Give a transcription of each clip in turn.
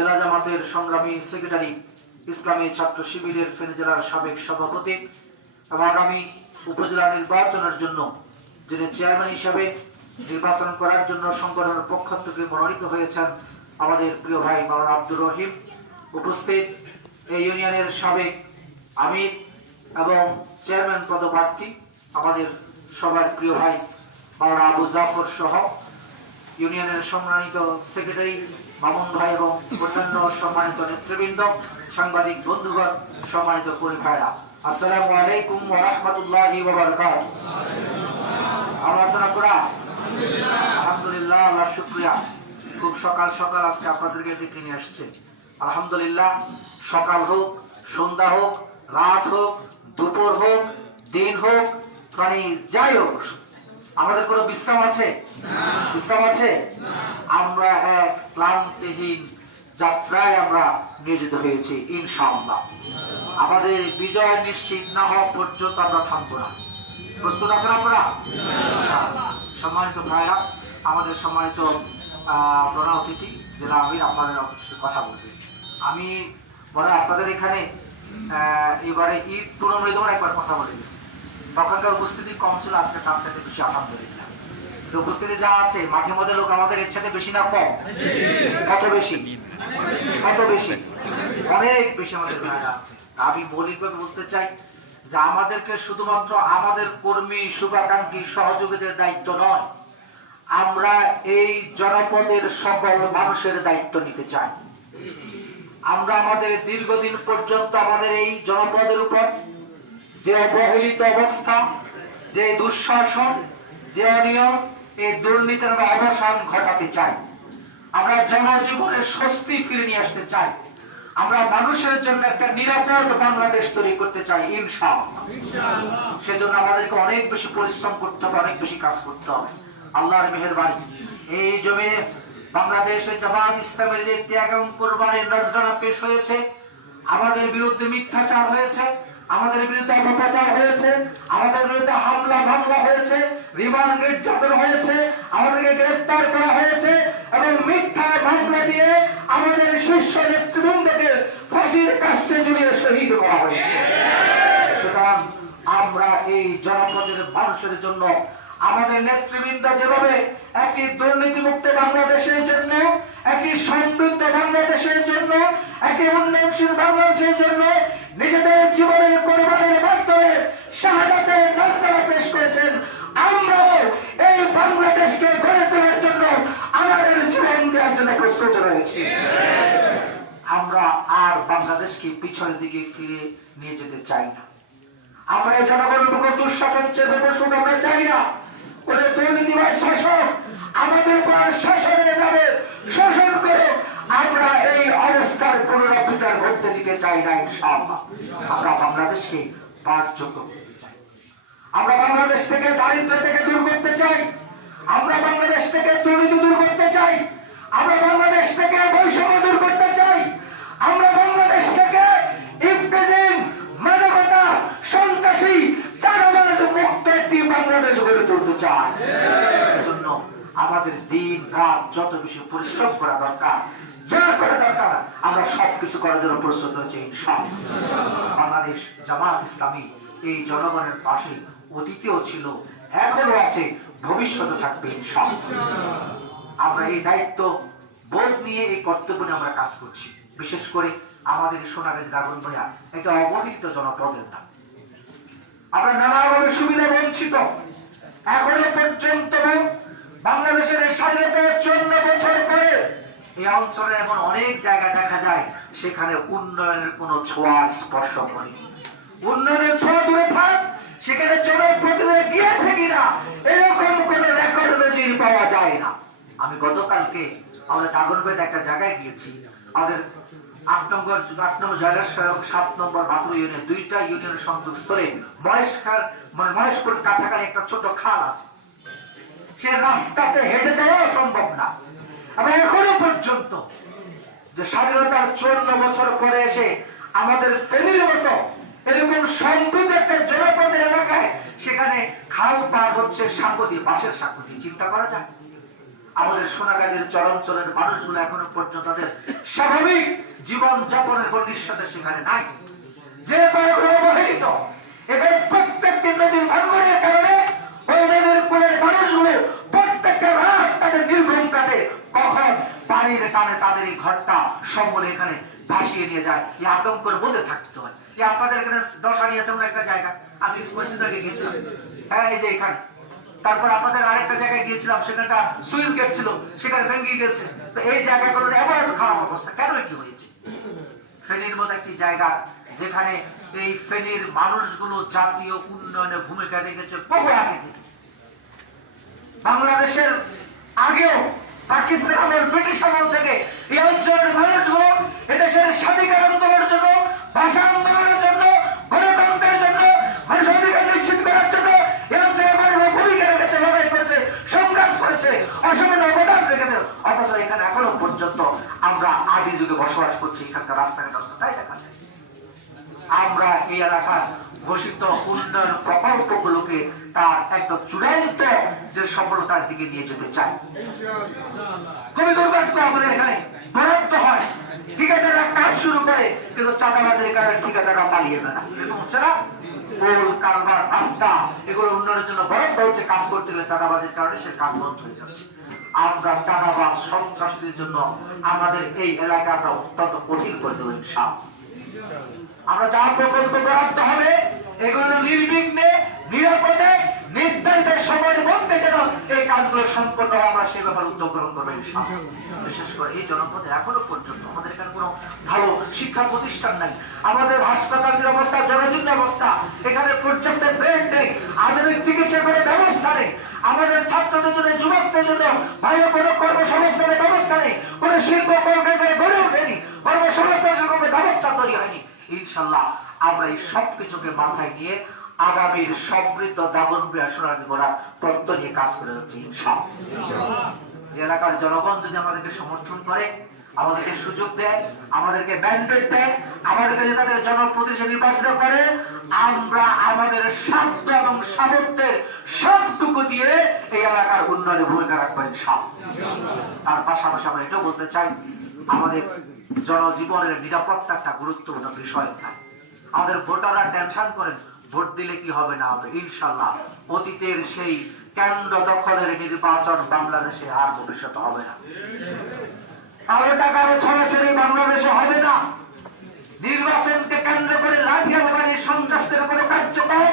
জেলা জামাতের সংগ্রামী সেক্রেটারি, ইসলামী ছাত্র শিবিরের ফেনী জেলার সাবেক সভাপতি এবং আগামী উপজেলা নির্বাচনের জন্য যিনি চেয়ারম্যান হিসাবে নির্বাচন করার জন্য সংগঠনের পক্ষ থেকে মনোনীত হয়েছেন আমাদের প্রিয় ভাই মাওলানা আব্দুর রহিম। উপস্থিত এই ইউনিয়নের সাবেক আমির এবং চেয়ারম্যান পদপ্রার্থী আমাদের সবার প্রিয় ভাই মাওলানা আবু জাফর সহ ইউনিয়নের সম্মানিত সেক্রেটারি মামুন ভাই এবং অন্যান্য সম্মানিত নেতৃবৃন্দ, সাংবাদিক বন্ধুগণ, সম্মানিত পরিভাইরা আসসালামু আলাইকুম ওয়া রাহমাতুল্লাহি ওয়া বারাকাতুহু। ভালো আছেন আপনারা আলহামদুলিল্লাহ, আল্লাহ শুক্রিয়া। খুব সকাল সকাল আজকে আপনাদেরকে ডেকে নিয়ে আসছে। আলহামদুলিল্লাহ, সকাল হোক, সন্ধ্যা হোক, রাত হোক, দুপুর হোক, দিন হোক মানে যাই হোক আমাদের কোনো বিশ্রাম আছে? বিশ্রাম আছে? আমরা এক ক্লান্তিহীন যাত্রায় আমরা নিয়োজিত হয়েছি, ইনশাআল্লাহ। আমাদের বিজয় নিশ্চিত না হওয়া পর্যন্ত আমরা থামবো না। প্রস্তুত আছেন আপনারা? সম্মানিত ভাইরা আমাদের সম্মানিত প্রণয় অতিথি, জেলা আমি আপনাদের অবশ্যই কথা বলবে। আমি মনে আপনাদের এখানে এবারে ঈদ পুনর্মিলন একবার কথা বলে গেছি তখনকার উপস্থিতি কম ছিল, আজকে তার সাথে বেশি আলহামদুলিল্লাহ। উপস্থিতি যা আছে, মাঝে মধ্যে লোক আমাদের সাথে বেশি না কম? কত বেশি। কত বেশি। অনেক বেশি আমাদের আছে। আমি মৌলিকভাবে বলতে চাই যে আমাদেরকে শুধুমাত্র আমাদের কর্মী শুভাকাঙ্ক্ষী সহযোগীদের দায়িত্ব নয়, আমরা এই জনপদের সকল মানুষের দায়িত্ব নিতে চাই। আমরা আমাদের দীর্ঘদিন পর্যন্ত আমাদের এই জনপদের উপর যে অবহেলিত অবস্থা যে দুঃশাসন যে অনিয়ম এই দুর্নীতির আমরা অবসান ঘটাতে চাই আমরা জনজীবনের স্বস্তি ফিরে নিয়ে আসতে চাই। আমরা মানুষের জন্য একটা নিরাপদ বাংলাদেশ তৈরি করতে চাই ইনশাআল্লাহ। সেজন্য আমাদেরকে অনেক বেশি পরিশ্রম করতে হবে অনেক বেশি কাজ করতে হবে। আল্লাহর মেহেরবানি। এই জমিনে বাংলাদেশে জামাত ইসলামের যে ত্যাগ এবং কোরবানির নজরানা পেশ হয়েছে আমাদের বিরুদ্ধে মিথ্যাচার হয়েছে আমাদের বিরুদ্ধে অপপ্রচার হয়েছে, আমাদের বিরুদ্ধে হামলা ভামলা হয়েছে রিমান্ড নির্যাতন হয়েছে, আমাদেরকে গ্রেফতার করা হয়েছে এবং মিথ্যা মামলা দিয়ে আমাদের শীর্ষ নেতৃবৃন্দকে ফাঁসির কাস্তে জড়িয়ে শহীদ করা হয়েছে। সুতরাং আমরা এই জনপদের মানুষের জন্য, আমাদের নেতৃবৃন্দ যেভাবে একটি দুর্নীতিমুক্ত বাংলাদেশের জন্য একটি সমৃদ্ধ বাংলাদেশের জন্য একটি উন্নয়নশীল বাংলাদেশের জন্য নিজেদের জীবনের কোরবানির মাধ্যমে শাহাদাতের নাজরানা পেশ করেছেন। আমরাও এই বাংলাদেশকে গড়ে তোলার জন্য আমাদের জীবন দেওয়ার জন্য প্রস্তুত রয়েছি। আমরা আর বাংলাদেশকে পিছনের দিকে ফিরে নিয়ে যেতে চাই না। আমরা এই জনগণের উপর দুঃশাসন চেপে বসুন আমরা চাই না। ওদের দুর্নীতিবাদ শাসক আমাদের উপর শাসনে যাবে শোষণ করে আমরা এই অবস্থার পুনরাবৃত্তার ঘটতে দিতে চাই না, ইনশাআল্লাহ। আমরা বাংলাদেশকে পাঠযোগ্য করতে চাই। আমরা বাংলাদেশ থেকে দারিদ্র থেকে দূর করতে চাই। আমরা বাংলাদেশ থেকে দুর্নীতি দূর করতে চাই। আমরা বাংলাদেশ থেকে বৈষম্য দূর করতে চাই। আমরা বাংলাদেশ থেকে ইফতেজিম, মাদকতা, সন্ত্রাসী চারাবাজ মুক্ত একটি বাংলাদেশ গড়ে তুলতে চাই। আমাদের দিন, রাত যত বেশি পরিশ্রম করা দরকার যা করা দরকার আমরা করার জন্য প্রস্তুত ইনশাআল্লাহ। বাংলাদেশ জামাত ইসলামী এই জনগণের পাশে অতীতেও ছিল এখনও আছে, ভবিষ্যতে থাকবে আমরা এই দায়িত্ব বোধ নিয়ে এই কর্তব্য নিয়ে আমরা কাজ করছি। বিশেষ করে আমাদের সোনাগাজ ভাইয়া একটা অবহেলিত জনপদের নাম আমরা নানাভাবে সুবিধা বঞ্চিত এখনও পর্যন্ত বাংলাদেশের স্বাধীনতার চন্ন বছর পরে এই অঞ্চলে এমন অনেক জায়গা দেখা যায়, সেখানে উন্নয়নের স্পর্শ করেনি। উন্নয়নের ছোঁয়া দূরে থাক, সেখানে গিয়েছে কিনা, এরকম কোন রেকর্ড নজির পাওয়া যায় না। আমি গতকালকে আমাদের টাগনবেদ একটা জায়গায় গিয়েছি। আমাদের আট নম্বর আট নম্বর জায়গার সাত নম্বর বাথরুম ইউনিয়ন, দুইটা ইউনিয়নের সংযোগ স্থলে মহেশখার মানে মহেশপুর কাছাকাছি একটা ছোট খাল আছে। সে রাস্তাতে হেঁটে যাওয়া সম্ভব না। এখনও পর্যন্ত যে স্বাধীনতার চুয়ান্ন বছর পরে এসে আমাদের ফেরির মতো এরকম সমৃদ্ধ একটা জনপদের এলাকায় সেখানে খাল পার হচ্ছে সাঁকো দিয়ে বাঁশের সাঁকো দিয়ে চিন্তা করা যায় আমাদের সোনাগাজের চরাঞ্চলের মানুষগুলো এখনও পর্যন্ত তাদের স্বাভাবিক জীবন যাপনের ভবিষ্যতে সেখানে নাই। যে অবহেলিত এখানে প্রত্যেকটি নদীর ভাঙ্গনের কারণে ওই নদীর কুলের মানুষগুলো প্রত্যেকটা রাত তাদের নির্ভম কাটে। কখন? পানির টানে তাদের এই ঘরটা সম্বলে এখানে ভাসিয়ে নিয়ে যায়। এই আতঙ্কের মধ্যে থাকতে হয়। এই আপনাদের এখানে দশা নিয়েছে একটা জায়গা। আজকে পরিস্থিতি আগে গিয়েছিলাম। হ্যাঁ এই যে এখানে। তারপর আপনাদের আরেকটা জায়গায় গিয়েছিলাম, সেখানটা সুইচ গেট ছিল, সেখানে ভেঙে গেছে। তো এই জায়গাগুলোর এমন এত খারাপ অবস্থা, কেন কি হয়েছে? ফেনীর মতো একটি জায়গা যেখানে এই ফেনীর মানুষগুলো জাতীয় উন্নয়নে ভূমিকা রেখেছে বহু আগে থেকে। বাংলাদেশের আগেও পাকিস্তান আমল ব্রিটিশ আমল থেকে এই অঞ্চলের মানুষগুলো এদেশের স্বাধিকার আন্দোলনের জন্য, ভাষা আন্দোলনের জন্য, গণতন্ত্রের জন্য, মানুষ অধিকার নিশ্চিত করার জন্য এই অঞ্চলের মানুষ ভূমিকা রেখেছে লড়াই করেছে, সংগ্রাম করেছে অসামান্য অবদান রেখেছে। অথচ এখানে এখনও পর্যন্ত আমরা আদি যুগে বসবাস করছি, এখানকার রাস্তাঘাট রাস্তাটাই দেখা যায়। আমরা এই এলাকার ঘোষিত উন্নয়ন প্রকল্পগুলোকে তার একদম চূড়ান্ত যে সফলতার দিকে নিয়ে যেতে চাই খুবই দুর্ভাগ্য আমাদের এখানে বরাদ্দ হয়। ঠিকাদাররা কাজ শুরু করে, কিন্তু চাঁদাবাজের কারণে ঠিকাদাররা পালিয়ে বেড়া হচ্ছে না রাস্তা, এগুলো উন্নয়নের জন্য কাজ করতে গেলে চাঁদাবাজের কারণে সে কাজ বন্ধ হয়ে যাচ্ছে। আমরা চাঁদাবাজ, সন্ত্রাসীদের জন্য আমাদের এই এলাকাটা অত্যন্ত কঠিন করে দেবেন ইনশাআল্লাহ। আমরা যা প্রকল্প বরাদ্দ হবে, এগুলো নির্বিঘ্নে, নিরাপদে, নির্ধারিত সময়ের মধ্যে যেন এই কাজগুলো সম্পন্ন আমরা সে ব্যাপারে উদ্যোগ গ্রহণ করব বিশেষ করে এই জনপদে এখনও পর্যন্ত আমাদের এখানে কোনো ভালো শিক্ষা প্রতিষ্ঠান নাই। আমাদের হাসপাতালের অবস্থা জনজীবন অবস্থা এখানে পর্যাপ্ত বেড নেই আধুনিক চিকিৎসা করে ব্যবস্থা নেই। আমাদের ছাত্রদের জন্য যুবকদের জন্য ভালো কোনো কর্মসংস্থানের ব্যবস্থা নেই। কোনো শিল্প কলকারখানা গড়ে ওঠেনি। কর্মসংস্থান সেরকমের ব্যবস্থা তৈরি হয়নি। ইনশাল্লাহ আমরা এই সব কিছুকে মাথায় নিয়ে আগামীর সমৃদ্ধ দাগন সোনালী গোড়া তত্ত্ব নিয়ে কাজ করে যাচ্ছি এলাকার জনগণ যদি আমাদেরকে সমর্থন করে, আমাদেরকে সুযোগ দেয়, আমাদেরকে ব্যান্ডেড দেয়, আমাদেরকে যদি তাদের জনপ্রতিনিধি নির্বাচিত করে, আমরা আমাদের স্বার্থ এবং সামর্থ্যের সবটুকু দিয়ে এই এলাকার উন্নয়নে ভূমিকা রাখব, ইনশাআল্লাহ। তার পাশাপাশি আমরা এটাও বলতে চাই, আমাদের জনজীবনের নিরাপত্তা একটা গুরুত্বপূর্ণ বিষয় থাকে আমাদের ভোটাররা টেনশন করেন, ভোট দিলে কি হবে, না হবে? ইনশাল্লাহ অতীতের সেই কেন্দ্র দখলের নির্বাচন বাংলাদেশে আর ভবিষ্যতে হবে না। টাকার ছড়াছড়ি বাংলাদেশে হবে না। নির্বাচনকে কেন্দ্র করে লাঠি আলবানি সন্ত্রাসদের কোনো কার্যক্রম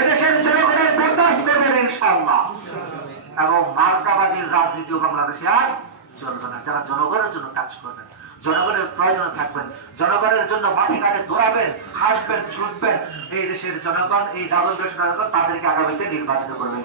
এদেশের জনগণের করবেন ইনশাল্লাহ এবং মার্কাবাজির রাজনীতিও বাংলাদেশে আর চলবে না। যারা জনগণের জন্য কাজ করবেন জনগণের প্রয়োজনে থাকবেন। জনগণের জন্য মাঠে ঘাটে দৌড়াবেন হাসবেন ছুটবেন এই দেশের জনগণ এই দাবন দেশের জনগণ তাদেরকে আগামীতে নির্বাচিত করবেন।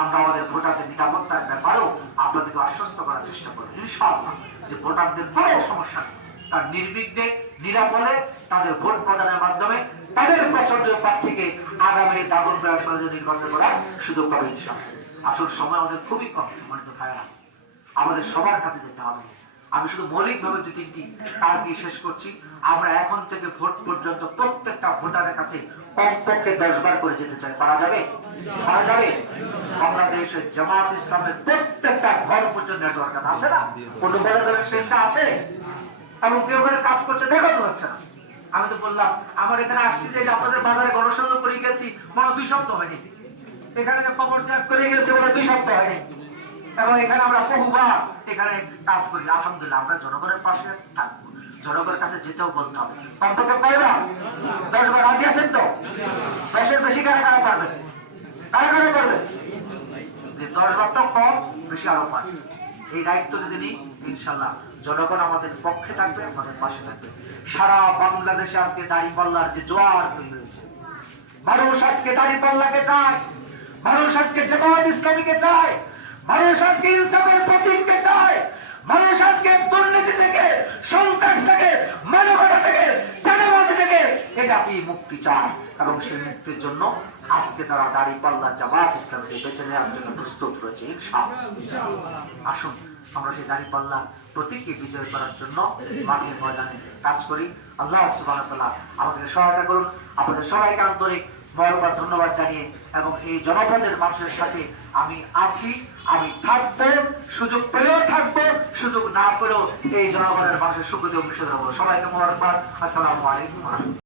আমরা আমাদের ভোটারদের নিরাপত্তার ব্যাপারেও আপনাদেরকে আশ্বস্ত করার চেষ্টা করব ইনশাআল্লাহ। যে ভোটারদের কোনো সমস্যা নেই। তার নির্বিঘ্নে নিরাপদে তাদের ভোট প্রদানের মাধ্যমে তাদের পছন্দের প্রার্থীকে আগামী দাবন সরাসরি নির্বাচন করার সুযোগ পাবে ইনশাআল্লাহ। আসল সময় আমাদের খুবই কম সম্মানিত ভাইরা আমাদের সবার কাছে যেতে হবে। আমি শুধু মৌলিক ভাবে দুই তিনটি কাজ দিয়ে শেষ করছি। আমরা এখন থেকে ভোট পর্যন্ত প্রত্যেকটা ভোটারের কাছে কমপক্ষে দশ বার করে যেতে চাই। পারা যাবে? পারা যাবে? বাংলাদেশের জামাত ইসলামের প্রত্যেকটা ঘর পর্যন্ত নেটওয়ার্ক আছে না? কোন বড় দলের শেষটা আছে? এবং কেউ ওখানে কাজ করছে, দেখা তো যাচ্ছে না আমি তো বললাম, আমার এখানে আসছি যে আপনাদের বাজারে গণসংযোগ করে গেছি, মনে দুই সপ্তাহ হয়নি। এখানে ত্যাগ করে গেছে বলে দুই সপ্তাহ হয়নি। এবং এখানে আমরা বহুবার এখানে কাজ করি। আলহামদুলিল্লাহ, আমরা জনগণের পাশে থাকব। জনগণের কাছে যেতেও বলতে হবে। অন্তত কয়বার? দশ বার রাজি আছেন তো? দশের বেশি কারা কারা পারবেন কারা কারা পারবেন যে দশ বার তো কম, বেশি আরও পারে এই দায়িত্ব যদি নিই ইনশাল্লাহ জনগণ আমাদের পক্ষে থাকবে, আমাদের পাশে থাকবে। সারা বাংলাদেশে আজকে দাড়ি পাল্লার যে জোয়ার তৈরি হয়েছে মানুষ আজকে দাড়ি পাল্লাকে চায়, মানুষ আজকে জামাত ইসলামীকে চায় মানুষ আজকে ইনসাফের প্রতীককে চায়? মানুষ আজকে দুর্নীতি থেকে সন্ত্রাস থেকে মানবতা থেকে চাঁদাবাজি থেকে এ জাতি মুক্তি চায়। এবং সেই মুক্তির জন্য আজকে তারা দাড়ি পাল্লা জামাত ইসলামকে বেছে নেওয়ার জন্য প্রস্তুত রয়েছে আসুন আমরা সেই দাড়ি পাল্লা প্রতীককে বিজয় করার জন্য মাঠের ময়দানে কাজ করি। আল্লাহ তাআলা আমাদের সহায়তা করুন। আমাদের সবাইকে আন্তরিক বড়বার ধন্যবাদ জানিয়ে এবং এই জনপদের মানুষের সাথে আমি আছি, আমি থাকব, সুযোগ পেলেও থাকব, সুযোগ না পেলেও এই জনগণের মানুষের সুখ অংশীদার হব সবাইকে মোবারকবাদ আসসালামু আলাইকুম।